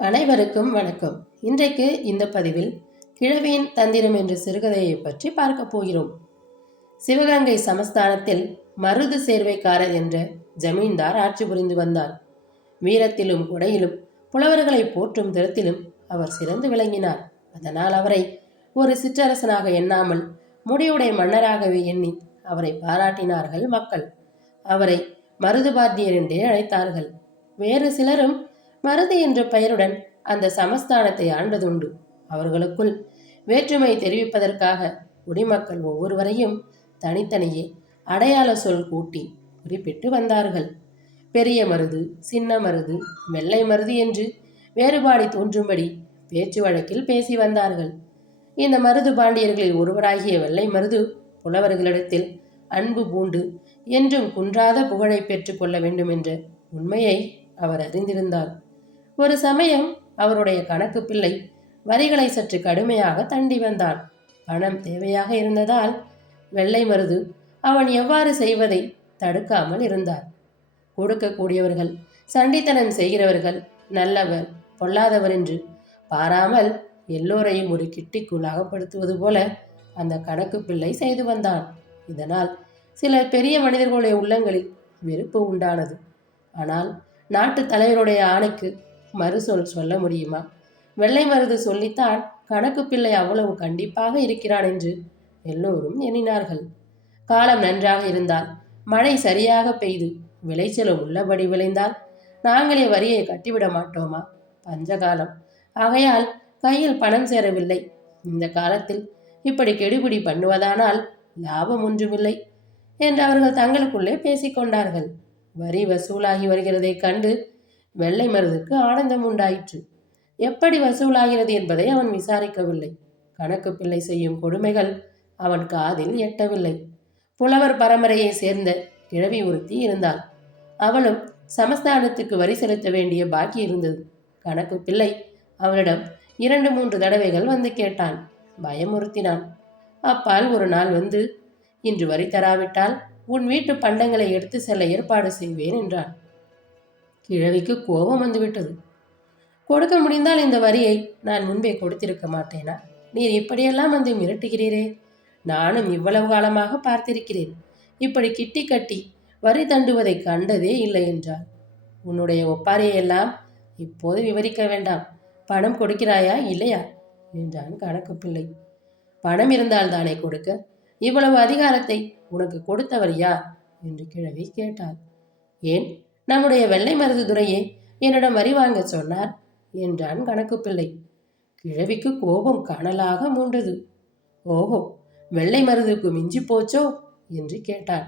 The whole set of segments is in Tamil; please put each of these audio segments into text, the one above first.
அனைவருக்கும் வணக்கம். இன்றைக்கு இந்த பதிவில் கிழவியின் தந்திரம் என்ற சிறுகதையை பற்றி பார்க்க போகிறோம். சிவகங்கை சமஸ்தானத்தில் மருது சேர்வைக்காரர் என்ற ஜமீன்தார் ஆட்சி புரிந்து வந்தார். வீரத்திலும் கொடையிலும் புலவர்களை போற்றும் திறத்திலும் அவர் சிறந்து விளங்கினார். அதனால் அவரை ஒரு சிற்றரசனாக எண்ணாமல் முடிவுடை மன்னராகவே எண்ணி அவரை பாராட்டினார்கள் மக்கள். அவரை மருது பார்த்தியர் என்றே அழைத்தார்கள். வேறு சிலரும் மருது என்ற பெயருடன் அந்த சமஸ்தானத்தை ஆண்டதுண்டு. அவர்களுக்குள் வேற்றுமை தெரிவிப்பதற்காக குடிமக்கள் ஒவ்வொருவரையும் தனித்தனியே அடையாள சொல் கூட்டி குறிப்பிட்டு வந்தார்கள். பெரிய மருது, சின்ன மருது, வெள்ளை மருது என்று வேறுபாடு தோன்றும்படி பேச்சு வழக்கில் பேசி வந்தார்கள். இந்த மருது பாண்டியர்களில் ஒருவராகிய வெள்ளை மருது புலவர்களிடத்தில் அன்பு பூண்டு என்றும் குன்றாத புகழை பெற்றுக் கொள்ள வேண்டும் என்ற உண்மையை அவர் அறிந்திருந்தார். ஒரு சமயம் அவருடைய கணக்கு பிள்ளை வரிகளை சற்று கடுமையாக தண்டி வந்தான். பணம் தேவையாக இருந்ததால் வெள்ளை மருது அவன் எவ்வாறு செய்வதை தடுக்காமல் இருந்தார். கொடுக்கக்கூடியவர்கள், சண்டித்தனம் செய்கிறவர்கள், நல்லவர் பொல்லாதவர் என்று பாராமல் எல்லோரையும் ஒரு கிட்டிக்குள் அகப்படுத்துவது போல அந்த கணக்கு பிள்ளை செய்து வந்தான். இதனால் சில பெரிய மனிதர்களுடைய உள்ளங்களில் வெறுப்பு உண்டானது. ஆனால் நாட்டு தலைவருடைய ஆணைக்கு மறுசொல் சொல்ல முடியுமா? வெள்ளை மருது சொல்லித்தான் கணக்கு பிள்ளை அவ்வளவு கண்டிப்பாக இருக்கிறான் என்று எல்லோரும் எண்ணினார்கள். காலம் நன்றாக இருந்தால், மழை சரியாக பெய்து விளைச்சலும் உள்ளபடி விளைந்தால் நாங்களே வரியை கட்டிவிட மாட்டோமா? பஞ்சகாலம் ஆகையால் கையில் பணம் சேரவில்லை. இந்த காலத்தில் இப்படி கெடுபிடி பண்ணுவதானால் லாபம் ஒன்றுமில்லை என்று அவர்கள் தங்களுக்குள்ளே பேசிக்கொண்டார்கள். வரி வசூலாகி வருகிறதை கண்டு வெள்ளை மருதுக்கு ஆனந்தம் உண்டாயிற்று. எப்படி வசூலாகிறது என்பதை அவன் விசாரிக்கவில்லை. கணக்கு பிள்ளை செய்யும் கொடுமைகள் அவன் காதில் எட்டவில்லை. புலவர் பரம்பரையை சேர்ந்த கிழவி ஒருத்தி இருந்தாள். அவளும் சமஸ்தானத்துக்கு வரி செலுத்த வேண்டிய பாக்கி இருந்தது. கணக்கு பிள்ளை அவளிடம் 2-3 தடவைகள் வந்து கேட்டான். பயமுறுத்தினான். அப்பால் ஒரு நாள் வந்து, இன்று வரி தராவிட்டால் உன் வீட்டு பண்டங்களை எடுத்து செல்ல ஏற்பாடு செய்வேன் என்றான். கிழவிக்கு கோபம் வந்துவிட்டது. கொடுக்க முடிந்தால் இந்த வரியை நான் முன்பே கொடுத்திருக்க மாட்டேனா? நீர் இப்படியெல்லாம் வந்து மிரட்டுகிறீரே. நானும் இவ்வளவு காலமாக பார்த்திருக்கிறேன். இப்படி கிட்டி கட்டி வரி தண்டுவதை கண்டதே இல்லை என்றாள். உன்னுடைய ஒப்பாரியெல்லாம் இப்போது விவரிக்க வேண்டாம். பணம் கொடுக்கிறாயா இல்லையா என்றான் கணக்கு பிள்ளை. பணம் இருந்தால் தானே கொடுக்க. இவ்வளவு அதிகாரத்தை உனக்கு கொடுத்தவர் யார் என்று கிழவி கேட்டாள். ஏன், நம்முடைய வெள்ளை மருது துரையே என்னிடம் வரி வாங்க சொன்னார் என்றான் கணக்கு பிள்ளை. கிழவிக்கு கோபம் கனலாக மூண்டது. ஓஹோ, வெள்ளை மருதுக்கு மிஞ்சி போச்சோ என்று கேட்டான்.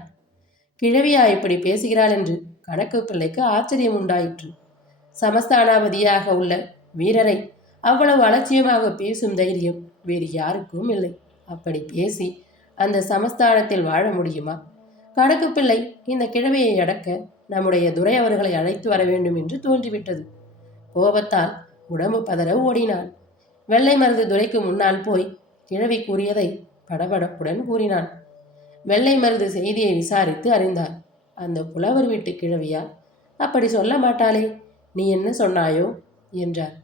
கிழவியா இப்படி பேசுகிறாள் என்று கணக்கு பிள்ளைக்கு ஆச்சரியம் உண்டாயிற்று. சமஸ்தானாபதியாக உள்ள வீரரை அவ்வளவு அலட்சியமாக பேசும் தைரியம் வேறு யாருக்கும் இல்லை. அப்படி பேசி அந்த சமஸ்தானத்தில் வாழ முடியுமா? கணக்கு பிள்ளை இந்த கிழவியை அடக்க நம்முடைய துரை அவர்களை அழைத்து வர வேண்டும் என்று தோன்றிவிட்டது. கோபத்தால் உடம்பு பதற ஓடினான். வெள்ளை மருது துரைக்கு முன்னால் போய் கிழவி கூறியதை படபடப்புடன் கூறினான். வெள்ளை மருது செய்தியை விசாரித்து அறிந்தார். அந்த புலவர் வீட்டு கிழவியா? அப்படி சொல்ல மாட்டாளே, நீ என்ன சொன்னாயோ என்றார்.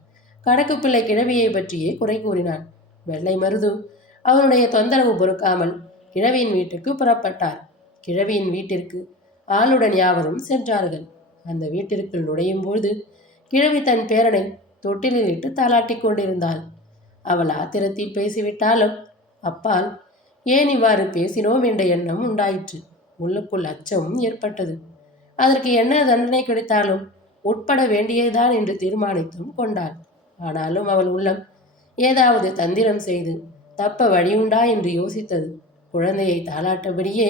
கணக்கு பிள்ளை கிழவியை பற்றியே குறை கூறினான். வெள்ளை மருது அவனுடைய தொந்தரவு பொறுக்காமல் கிழவியின் வீட்டுக்கு புறப்பட்டார். கிழவியின் வீட்டிற்கு ஆளுடன் யாவரும் சென்றார்கள். அந்த வீட்டிற்குள் நுழையும் பொழுது கிழவி தன் பேரனை தொட்டிலில் இட்டு தாளாட்டி கொண்டிருந்தாள். அவள் ஆத்திரத்தில் பேசிவிட்டாலும் அப்பால் ஏன் இவ்வாறு பேசினோம் என்ற எண்ணம் உண்டாயிற்று. உள்ளுக்குள் அச்சமும் ஏற்பட்டது. அதற்கு என்ன தண்டனை கிடைத்தாலும் உட்பட வேண்டியதுதான் என்று தீர்மானித்தும் கொண்டாள். ஆனாலும் அவள் உள்ளம் ஏதாவது தந்திரம் செய்து தப்ப வழியுண்டா என்று யோசித்தது. குழந்தையை தாளாட்டபடியே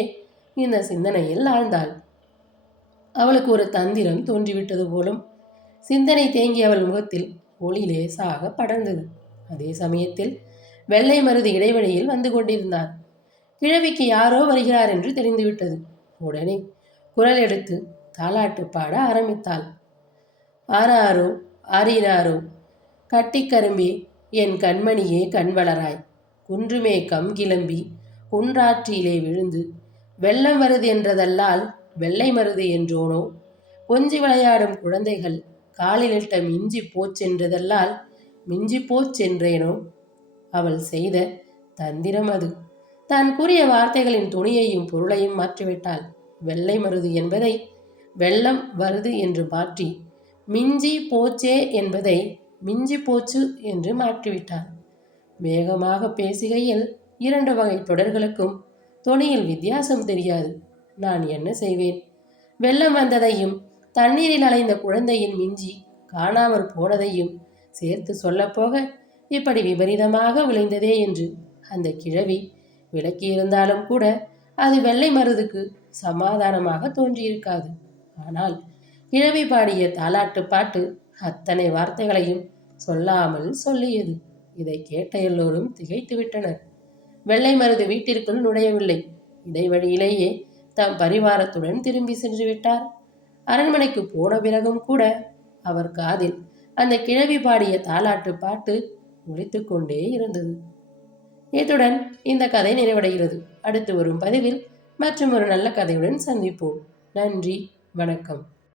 இந்த சிந்தனையில் ஆழ்ந்தாள். அவளுக்கு ஒரு தந்திரம் தோன்றிவிட்டது போலும். சிந்தனை தேங்கி அவள் முகத்தில் ஒளி லேசாக படர்ந்தது. அதே சமயத்தில் வெள்ளை மருது இடைவெளியில் வந்து கொண்டிருந்தார். கிழவிக்கு யாரோ வருகிறார் என்று தெரிந்துவிட்டது. உடனே குரல் எடுத்து தாலாட்டு பாட ஆரம்பித்தாள். ஆராரோ ஆரினாரோ, கட்டிக்கரும்பே என் கண்மணியே கண்வளராய், குன்றுமே கம் கிளம்பி குன்றாற்றிலே விழுந்து வெள்ளம் வருது என்றதல்லால் வெள்ளை மருது என்றோனோ, கொஞ்சி விளையாடும் குழந்தைகள் காலிலிட்ட மிஞ்சி போச்சென்றதல்லால் மிஞ்சி போச்சென்றேனோ? அவள் செய்த தந்திரம் அது. தான் கூறிய வார்த்தைகளின் துணியையும் பொருளையும் மாற்றிவிட்டாள். வெள்ளை மருது என்பதை வெள்ளம் வருது என்று மாற்றி, மிஞ்சி போச்சே என்பதை மிஞ்சி போச்சு என்று மாற்றிவிட்டாள். வேகமாக பேசுகையில் 2 வகை தொடர்களுக்கும் தொனியில் வித்தியாசம் தெரியாது. நான் என்ன செய்வேன்? வெள்ளம் வந்ததையும் தண்ணீரில் அலைந்த குழந்தையின் மிஞ்சி காணாமற் போனதையும் சேர்த்து சொல்லப்போக இப்படி விபரீதமாக விளைந்ததே என்று அந்த கிழவி விளக்கியிருந்தாலும் கூட அது வெள்ளை மருதுக்கு சமாதானமாக தோன்றியிருக்காது. ஆனால் கிழவி பாடிய தாலாட்டு பாட்டு அத்தனை வார்த்தைகளையும் சொல்லாமல் சொல்லியது. இதை கேட்ட எல்லோரும் திகைத்து விட்டனர். வெள்ளை மருது வீட்டிற்குள் நுழையவில்லை. இடைவழியிலேயே தம் பரிவாரத்துடன் திரும்பி சென்று விட்டார். அரண்மனைக்கு போன பிறகும் கூட அவர் காதில் அந்த கிழவி பாடிய தாலாட்டு பாட்டு ஒலித்து கொண்டே இருந்தது. இத்துடன் இந்த கதை நிறைவடைகிறது. அடுத்து வரும் பதிவில் மற்றும் ஒரு நல்ல கதையுடன் சந்திப்போம். நன்றி, வணக்கம்.